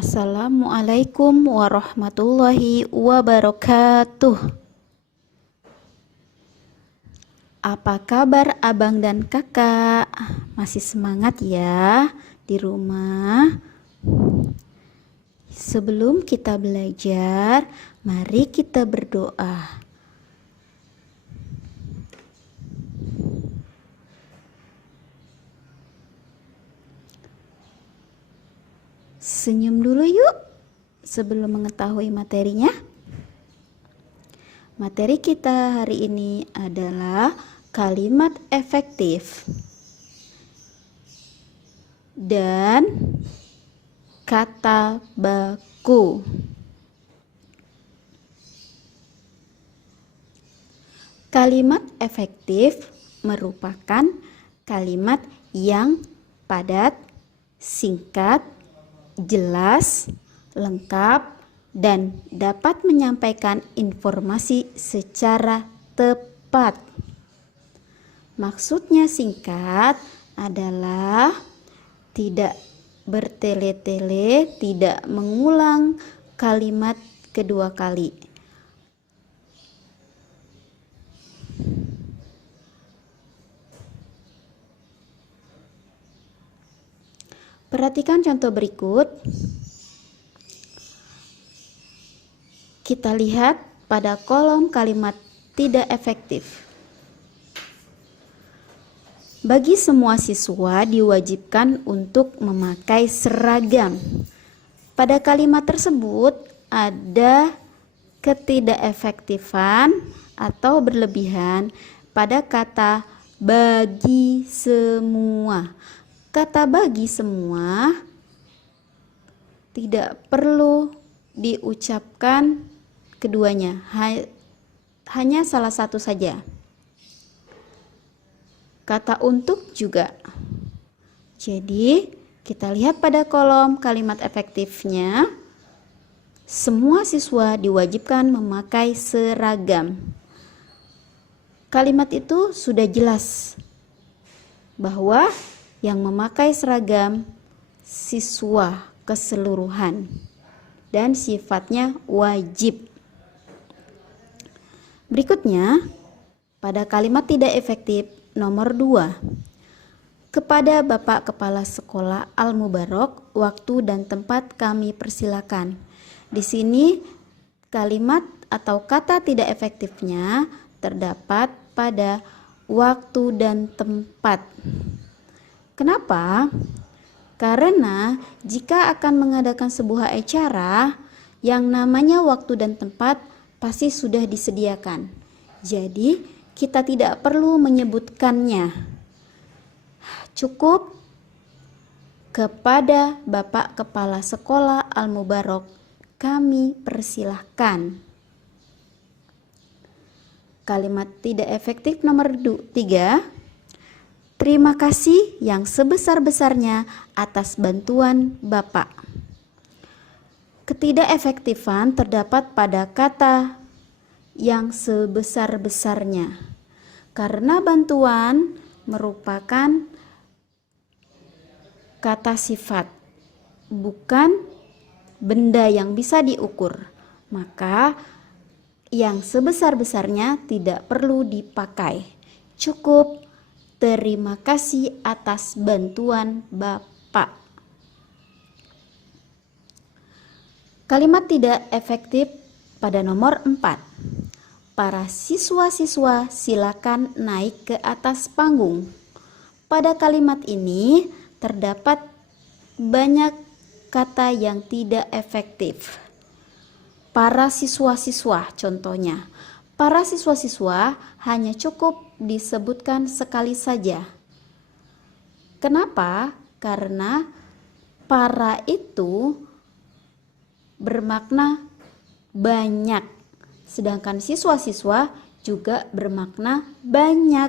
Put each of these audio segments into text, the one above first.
Assalamualaikum warahmatullahi wabarakatuh. Apa kabar abang dan kakak? Masih semangat ya di rumah? Sebelum kita belajar, mari kita berdoa. Senyum dulu yuk sebelum mengetahui materinya. Materi kita hari ini adalah kalimat efektif dan kata baku. Kalimat efektif merupakan kalimat yang padat, singkat, jelas, lengkap, dan dapat menyampaikan informasi secara tepat. Maksudnya singkat adalah tidak bertele-tele, tidak mengulang kalimat kedua kali. Perhatikan contoh berikut. Kita lihat pada kolom kalimat tidak efektif. Bagi semua siswa diwajibkan untuk memakai seragam. Pada kalimat tersebut ada ketidakefektifan atau berlebihan pada kata bagi semua. Kata bagi semua tidak perlu diucapkan keduanya, hanya salah satu saja. Kata untuk juga. Jadi kita lihat pada kolom kalimat efektifnya, semua siswa diwajibkan memakai seragam. Kalimat itu sudah jelas bahwa yang memakai seragam siswa keseluruhan dan sifatnya wajib. Berikutnya, pada kalimat tidak efektif nomor 2. Kepada Bapak Kepala Sekolah Al-Mubarok, waktu dan tempat kami persilakan. Di sini kalimat atau kata tidak efektifnya terdapat pada waktu dan tempat. Kenapa? Karena jika akan mengadakan sebuah acara, yang namanya waktu dan tempat pasti sudah disediakan. Jadi, kita tidak perlu menyebutkannya. Cukup kepada Bapak Kepala Sekolah Al-Mubarok, kami persilahkan. Kalimat tidak efektif nomor 3. Terima kasih yang sebesar-besarnya atas bantuan Bapak. Ketidakefektifan terdapat pada kata yang sebesar-besarnya. Karena bantuan merupakan kata sifat, bukan benda yang bisa diukur. Maka yang sebesar-besarnya tidak perlu dipakai. Cukup terima kasih atas bantuan Bapak. Kalimat tidak efektif pada nomor 4. Para siswa-siswa silakan naik ke atas panggung. Pada kalimat ini terdapat banyak kata yang tidak efektif. Para siswa-siswa contohnya. Para siswa-siswa hanya cukup disebutkan sekali saja. Kenapa? Karena para itu bermakna banyak, sedangkan siswa-siswa juga bermakna banyak.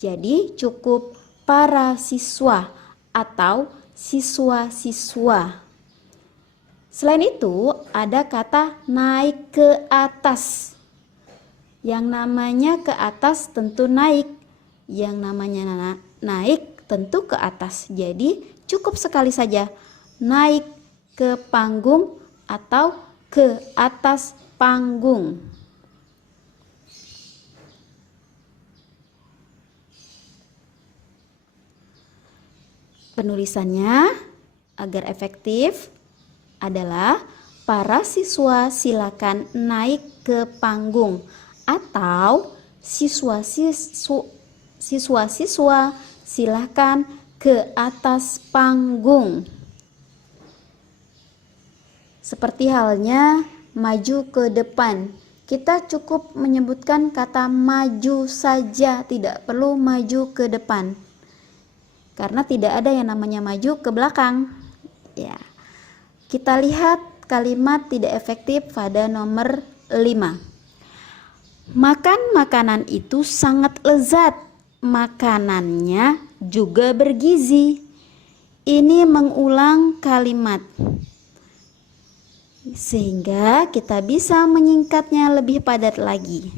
Jadi cukup para siswa atau siswa-siswa. Selain itu ada kata naik ke atas. Yang namanya ke atas tentu naik, yang namanya naik tentu ke atas. Jadi cukup sekali saja naik ke panggung atau ke atas panggung. Penulisannya agar efektif adalah para siswa silakan naik ke panggung atau siswa-siswa silakan ke atas panggung. Seperti halnya maju ke depan, kita cukup menyebutkan kata maju saja, tidak perlu maju ke depan. Karena tidak ada yang namanya maju ke belakang. Ya. Kita lihat kalimat tidak efektif pada nomor 5. Makan makanan itu sangat lezat. Makanannya juga bergizi. Ini mengulang kalimat, sehingga kita bisa menyingkatnya lebih padat lagi.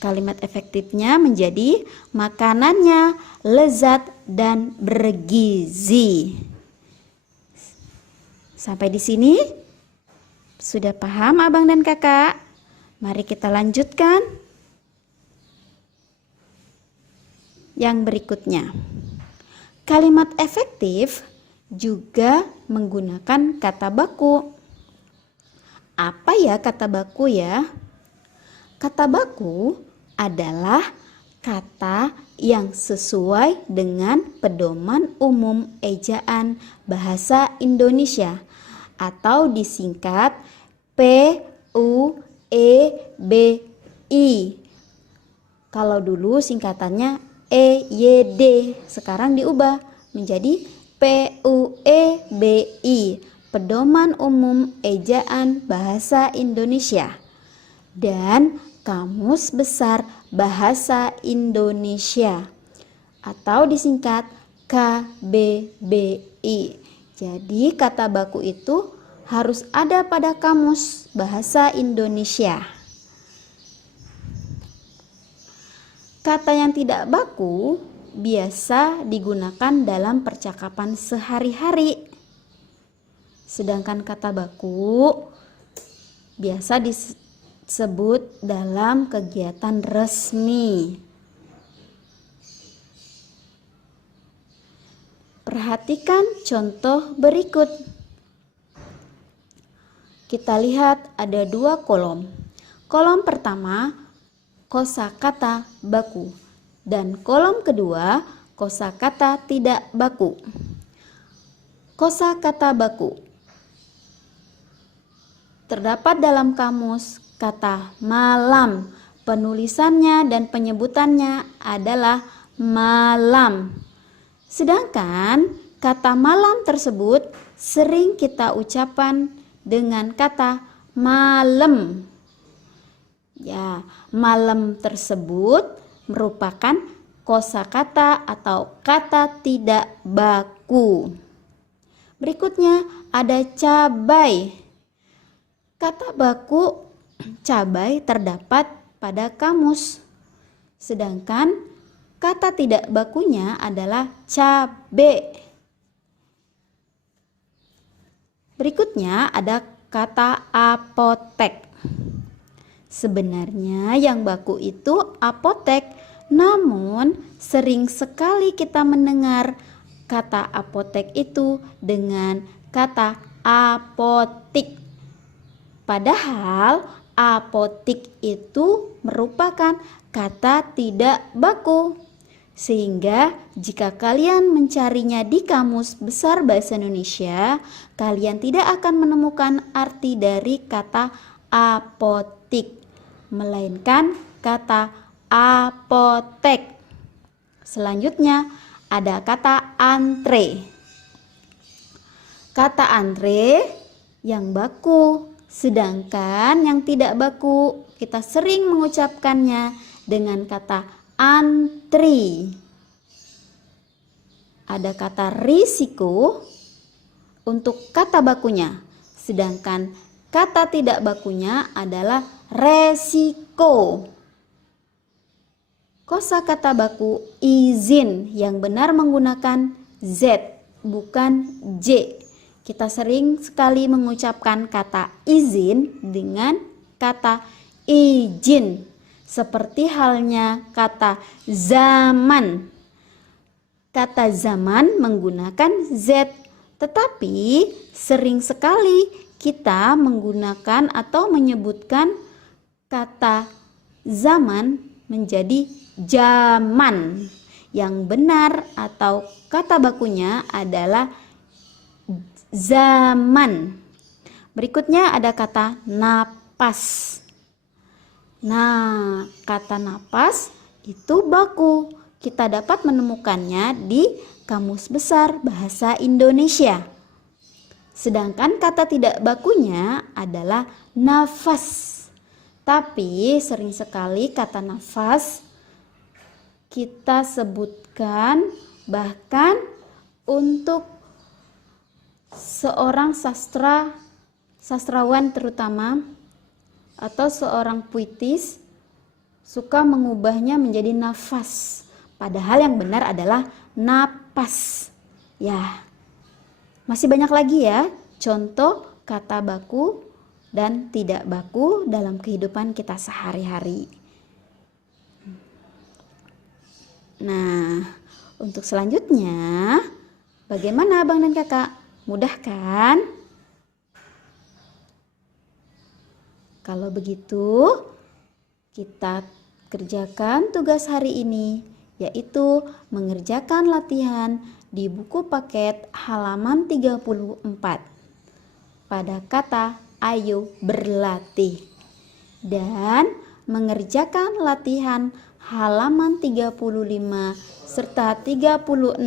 Kalimat efektifnya menjadi makanannya lezat dan bergizi. Sampai di sini sudah paham abang dan kakak? Mari kita lanjutkan yang berikutnya. Kalimat efektif juga menggunakan kata baku. Apa ya kata baku ya? Kata baku adalah kata yang sesuai dengan pedoman umum ejaan bahasa Indonesia atau disingkat PUEBI. Kalau dulu singkatannya EYD, sekarang diubah menjadi PUEBI, Pedoman Umum Ejaan Bahasa Indonesia, dan Kamus Besar Bahasa Indonesia atau disingkat KBBI. Jadi kata baku itu harus ada pada Kamus Bahasa Indonesia. Kata yang tidak baku biasa digunakan dalam percakapan sehari-hari. Sedangkan kata baku biasa disebut dalam kegiatan resmi. Perhatikan contoh berikut. Kita lihat ada 2 kolom. Kolom pertama kosakata baku dan kolom kedua kosakata tidak baku. Kosakata baku terdapat dalam kamus kata malam. Penulisannya dan penyebutannya adalah malam. Sedangkan kata malam tersebut sering kita ucapkan dengan kata malam. Ya, malam tersebut merupakan kosakata atau kata tidak baku. Berikutnya ada cabai. Kata baku cabai terdapat pada kamus, sedangkan kata tidak bakunya adalah cabe. Berikutnya ada kata apotek. Sebenarnya yang baku itu apotek, namun sering sekali kita mendengar kata apotek itu dengan kata apotik. Padahal apotik itu merupakan kata tidak baku. Sehingga jika kalian mencarinya di Kamus Besar Bahasa Indonesia, kalian tidak akan menemukan arti dari kata apotik, melainkan kata apotek. Selanjutnya ada kata antre. Kata antre yang baku, sedangkan yang tidak baku kita sering mengucapkannya dengan kata antri. Ada kata risiko untuk kata bakunya, sedangkan kata tidak bakunya adalah resiko. Kosakata baku izin yang benar menggunakan Z bukan J. Kita sering sekali mengucapkan kata izin dengan kata izin. Seperti halnya kata zaman. Kata zaman menggunakan Z, tetapi sering sekali kita menggunakan atau menyebutkan kata zaman menjadi zaman. Yang benar atau kata bakunya adalah zaman. Berikutnya ada kata napas. Nah, kata napas itu baku. Kita dapat menemukannya di Kamus Besar Bahasa Indonesia. Sedangkan kata tidak bakunya adalah nafas. Tapi sering sekali kata nafas kita sebutkan bahkan untuk seorang sastrawan terutama atau seorang puitis suka mengubahnya menjadi nafas. Padahal yang benar adalah napas. Ya, masih banyak lagi ya contoh kata baku dan tidak baku dalam kehidupan kita sehari-hari. Nah, untuk selanjutnya, bagaimana Abang dan Kakak? Mudah kan? Kalau begitu, kita kerjakan tugas hari ini, yaitu mengerjakan latihan di buku paket halaman 34 pada kata ayo berlatih, dan mengerjakan latihan halaman 35 serta 36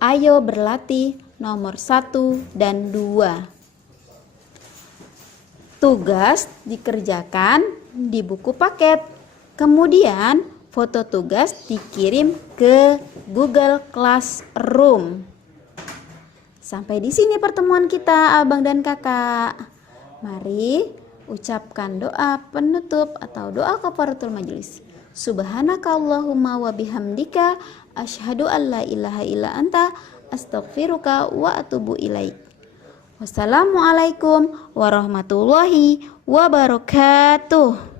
ayo berlatih nomor 1 dan 2. Tugas dikerjakan di buku paket, kemudian foto tugas dikirim ke Google Classroom. Sampai di sini pertemuan kita Abang dan Kakak. Mari ucapkan doa penutup atau doa kafaratul majelis. Subhanakallahumma wa bihamdika asyhadu an la ilaha illa anta astaghfiruka wa atubu ilaik. Wassalamualaikum warahmatullahi wabarakatuh.